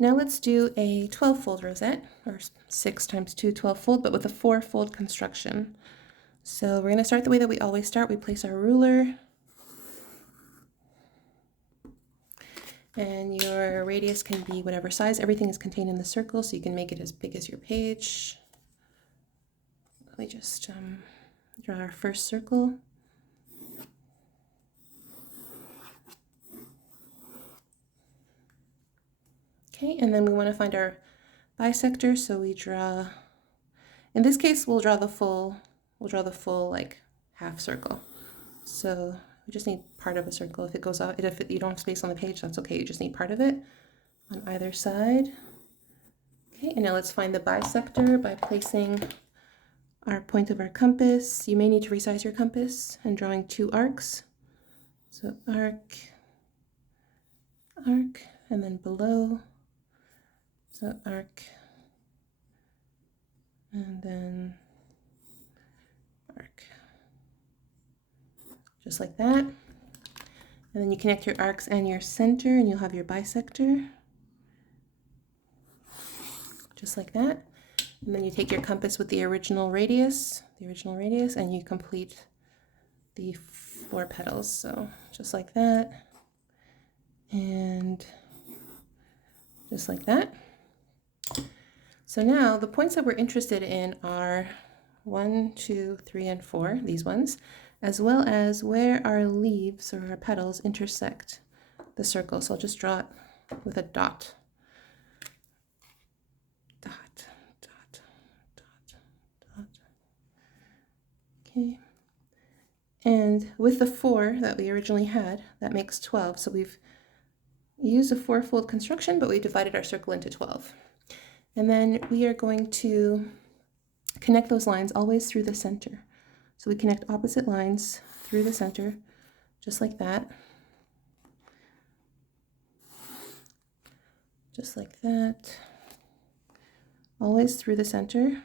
Now let's do a 12-fold rosette, or 6 times 2 12-fold, but with a 4-fold construction. So we're going to start the way that we always start. We place our ruler, and your radius can be whatever size. Everything is contained in the circle, so you can make it as big as your page. Let me just draw our first circle. Okay, and then we want to find our bisector, so we draw, in this case, we'll draw the full like half circle. So we just need part of a circle. If it goes out, if you don't have space on the page, that's okay. You just need part of it on either side. Okay, and now let's find the bisector by placing our point of our compass. You may need to resize your compass and drawing 2 arcs. So arc, arc, and then below. So arc, and then arc. Just like that. And then you connect your arcs and your center, and you'll have your bisector. Just like that. And then you take your compass with the original radius, and you complete the 4 petals. So just like that, and just like that. So now the points that we're interested in are 1, 2, 3, and 4, these ones, as well as where our leaves or our petals intersect the circle. So I'll just draw it with a dot. Dot, dot, dot, dot. Okay. And with the 4 that we originally had, that makes 12. So we've used a 4-fold construction, but we divided our circle into 12. And then we are going to connect those lines always through the center. So we connect opposite lines through the center, just like that. Just like that. Always through the center.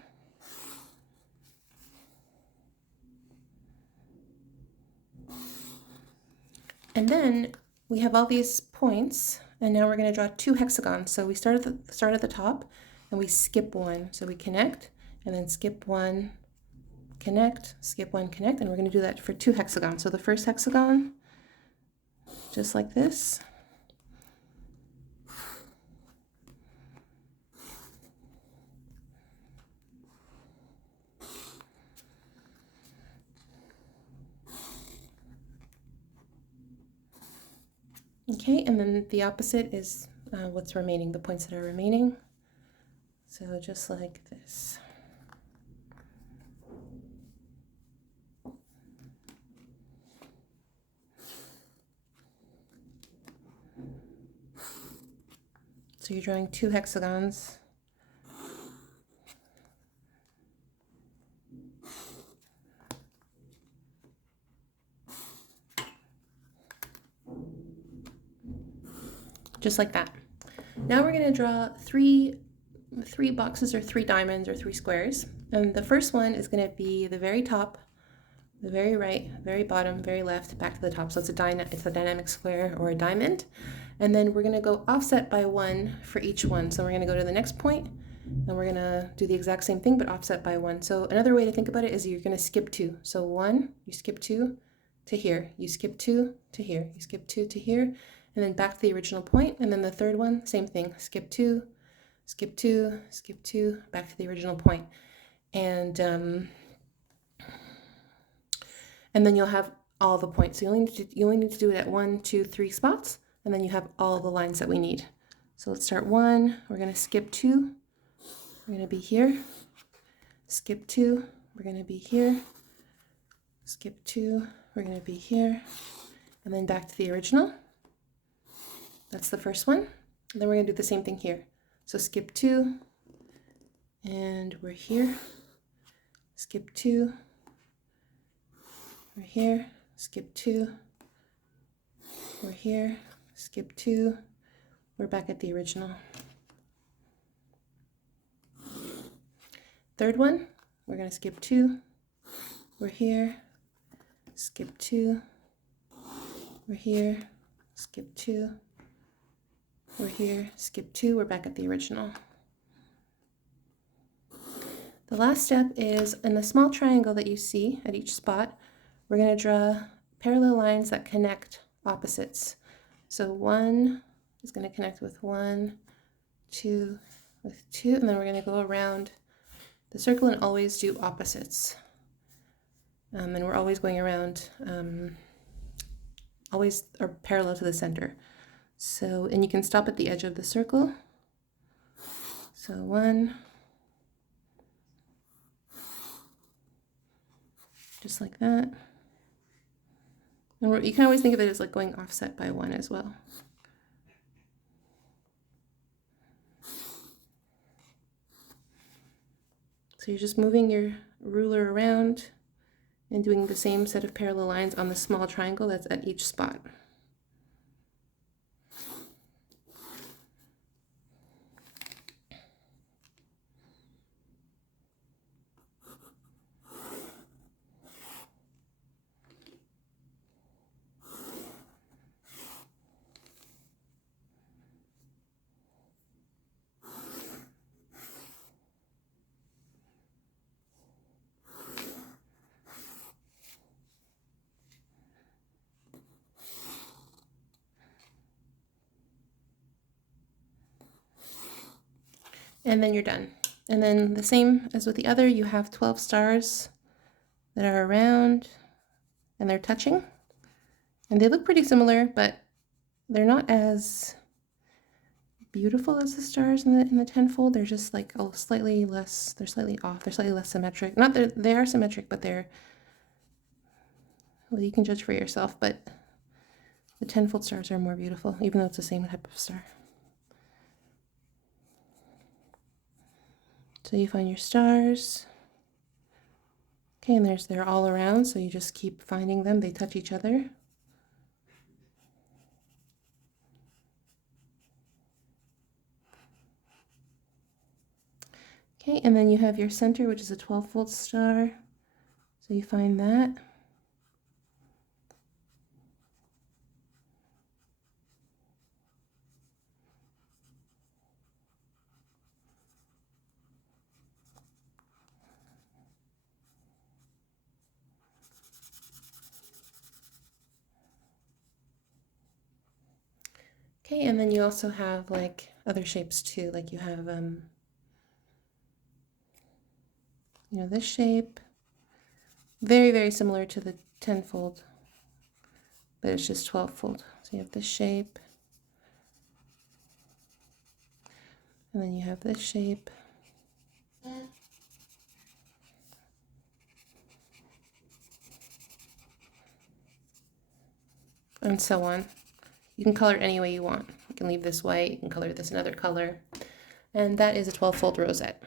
And then we have all these points, and now we're going to draw 2 hexagons. So we start at the top, and we skip 1. So we connect, and then skip 1, connect, skip 1, connect, and we're going to do that for 2 hexagons. So the first hexagon, just like this. Okay, and then the opposite is what's remaining, the points that are remaining. So just like this. So you're drawing 2 hexagons. Just like that. Now we're going to draw three boxes or 3 diamonds or 3 squares. And the first one is going to be the very top, the very right, very bottom, very left, back to the top. So it's a dynamic square or a diamond. And then we're going to go offset by 1 for each one. So we're going to go to the next point, and we're going to do the exact same thing, but offset by 1. So another way to think about it is you're going to skip 2. So 1, you skip 2 to here, you skip 2 to here, you skip 2 to here, and then back to the original point. And then the third one, same thing, skip 2, skip 2, skip 2, back to the original point. And then you'll have all the points. So you only need to do it at 1, 2, 3 spots, and then you have all the lines that we need. So let's start 1, we're going to skip 2, we're going to be here, skip 2, we're going to be here, skip 2, we're going to be here, and then back to the original. That's the first one. And then we're going to do the same thing here. So skip 2, and we're here, skip 2, we're here, skip 2, we're here, skip 2, we're back at the original. Third one, we're going to skip 2, we're here, skip 2, we're here, skip 2, we're here, skip 2, we're back at the original. The last step is in the small triangle that you see at each spot, we're going to draw parallel lines that connect opposites. So 1 is going to connect with 1, 2 with 2, and then we're going to go around the circle and always do opposites. And we're always going around, always are parallel to the center. So, and you can stop at the edge of the circle. So 1, just like that. And you can always think of it as like going offset by 1 as well. So you're just moving your ruler around and doing the same set of parallel lines on the small triangle that's at each spot. And then you're done. And then the same as with the other, you have 12 stars that are around and they're touching. And they look pretty similar, but they're not as beautiful as the stars in the tenfold. They're just like slightly less, they're slightly off, they're slightly less symmetric. Not that they are symmetric, but they're, well, you can judge for yourself, but the tenfold stars are more beautiful, even though it's the same type of star. So you find your stars. Okay, and they're all around, so you just keep finding them. They touch each other. Okay, and then you have your center, which is a 12-fold star. So you find that. Okay, and then you also have like other shapes too, like you have you know, this shape, very, very similar to the 10-fold, but it's just 12-fold. So you have this shape, and then you have this shape. And so on. You can color it any way you want. You can leave this white, you can color this another color. And that is a 12-fold rosette.